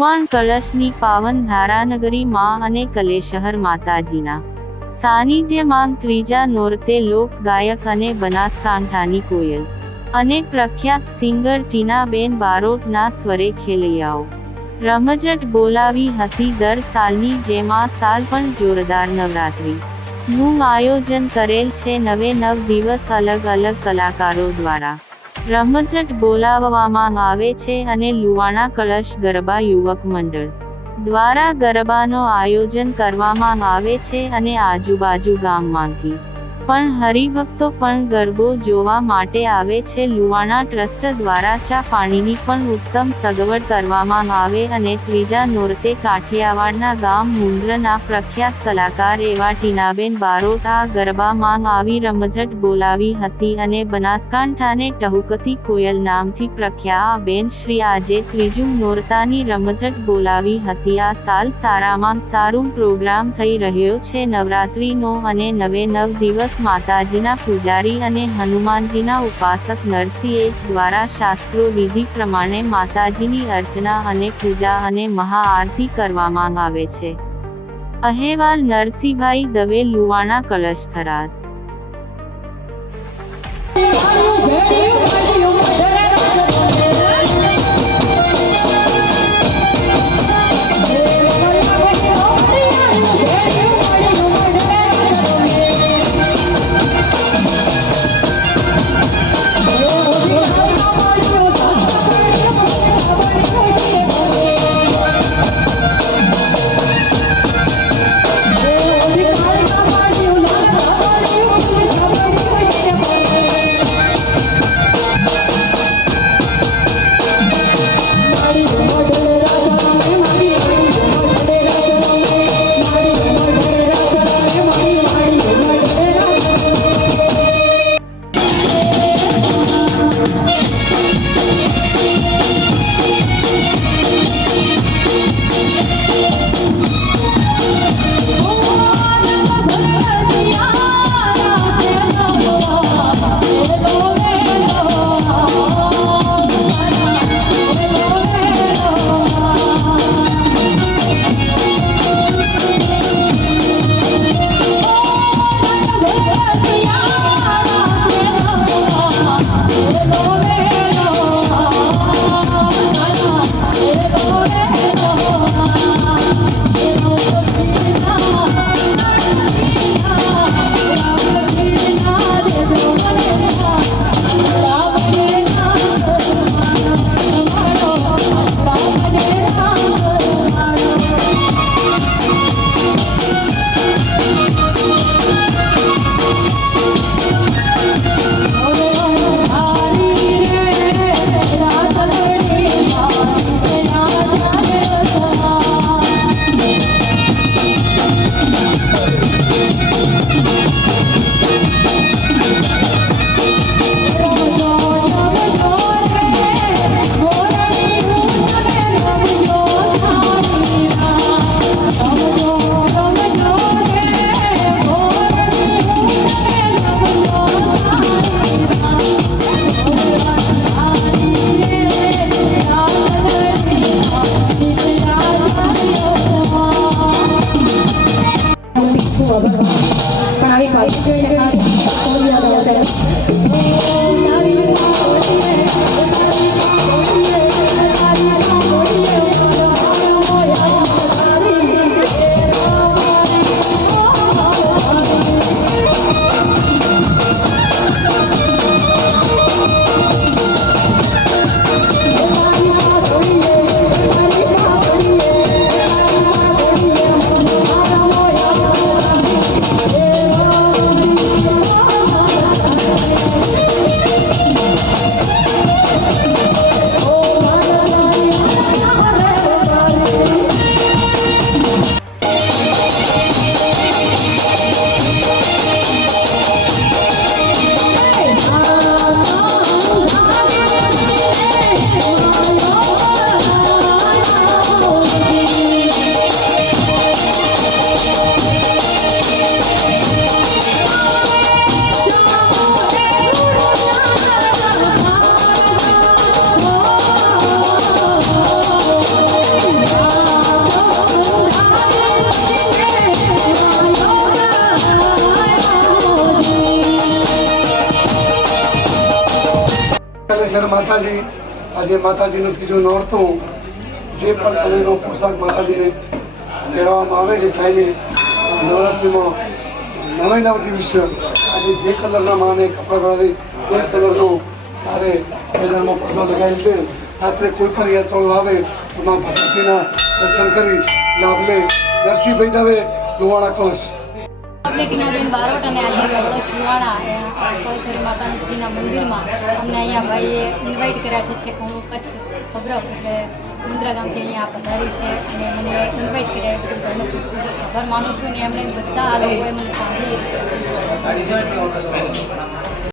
લુવાણ કળશની પાવન ધારાનગરી માં અને કલેશહર માતાજીના સાનિધ્યમાં ત્રીજા નોરતે લોક ગાયક અને બનાસકાંઠાની કોયલ અને પ્રખ્યાત સિંગર ટીનાબેન બારોટના સ્વરે ખેલૈયાઓ. રમઝટ બોલાવી હતી દર સાલની જેમ સાલ પણ જોરદાર નવરાત્રી નું આયોજન કરેલ છે. નવે નવ દિવસ અલગ અલગ કલાકારો દ્વારા રમઝટ બોલાવવામાં આવે છે અને લુવાણા કળશ ગરબા યુવક મંડળ દ્વારા ગરબાનો આયોજન કરવામાં આવે છે અને આજુબાજુ ગામમાંથી પણ હરિભક્તો પણ ગરબો જોવા માટે આવે છે. લુવાણા ટ્રસ્ટ દ્વારા ચા પાણીની પણ ઉત્તમ સગવડ કરવામાં આવે અને ત્રીજા નોરતે કાઠિયાવાડના ગામ મુંદ્રના પ્રખ્યાત કલાકાર એવા ટીનાબેન બારોટ આ ગરબામાં આવી રમઝટ બોલાવી હતી અને બનાસકાંઠાને ટહુકતી કોયલ નામથી પ્રખ્યા બેન શ્રી આજે ત્રીજું નોરતાની રમઝટ બોલાવી હતી. આ સાલ સારામાં સારું પ્રોગ્રામ થઈ રહ્યો છે. નવરાત્રીનો અને નવે નવ દિવસ માતાજીના પૂજારી અને હનુમાનજીના ઉપાસક નરસિંહ દ્વારા શાસ્ત્રો વિધિ પ્રમાણે માતાજીની અર્ચના અને પૂજા અને મહાઆરતી કરવામાં આવે છે. અહેવાલ નરસિંહભાઈ દવે લુવાણા કલશ થરાદ પણ পাবে পাবে পাবে કલેશ્વર માતાજી, આજે માતાજીનું ત્રીજું નોરતું જે પણ કલરનો પોશાક માતાજીને પહેરવામાં આવે છે ટાઈમે નવરાત્રિમાં નવે નવથી દિવસ આજે જે કલરના માને કપડાં એ કલરનું તારે બજારમાં પડદો લગાવી છે. રાત્રે કોઈ પણ યાત્રાઓ આવે એમાં ભગવતીના દર્શન કરી લાભ લે. નરસિંહભાઈ દવે દુવાળા કળશ. આપણે ટીનાબેન બારોટ અને આજે કળશ કુવાડા કળેશ્વરી માતાજીના મંદિરમાં અમને અહીંયા ભાઈએ ઇન્વાઇટ કર્યા છે છેક હું કચ્છ ખબરક એટલે મુન્દ્રા ગામથી અહીંયા પધારી છે અને મને ઇન્વાઇટ કર્યા એટલે એનો ખૂબ માનું છું અને એમણે બધા આ લોકોએ મને સાંભળી.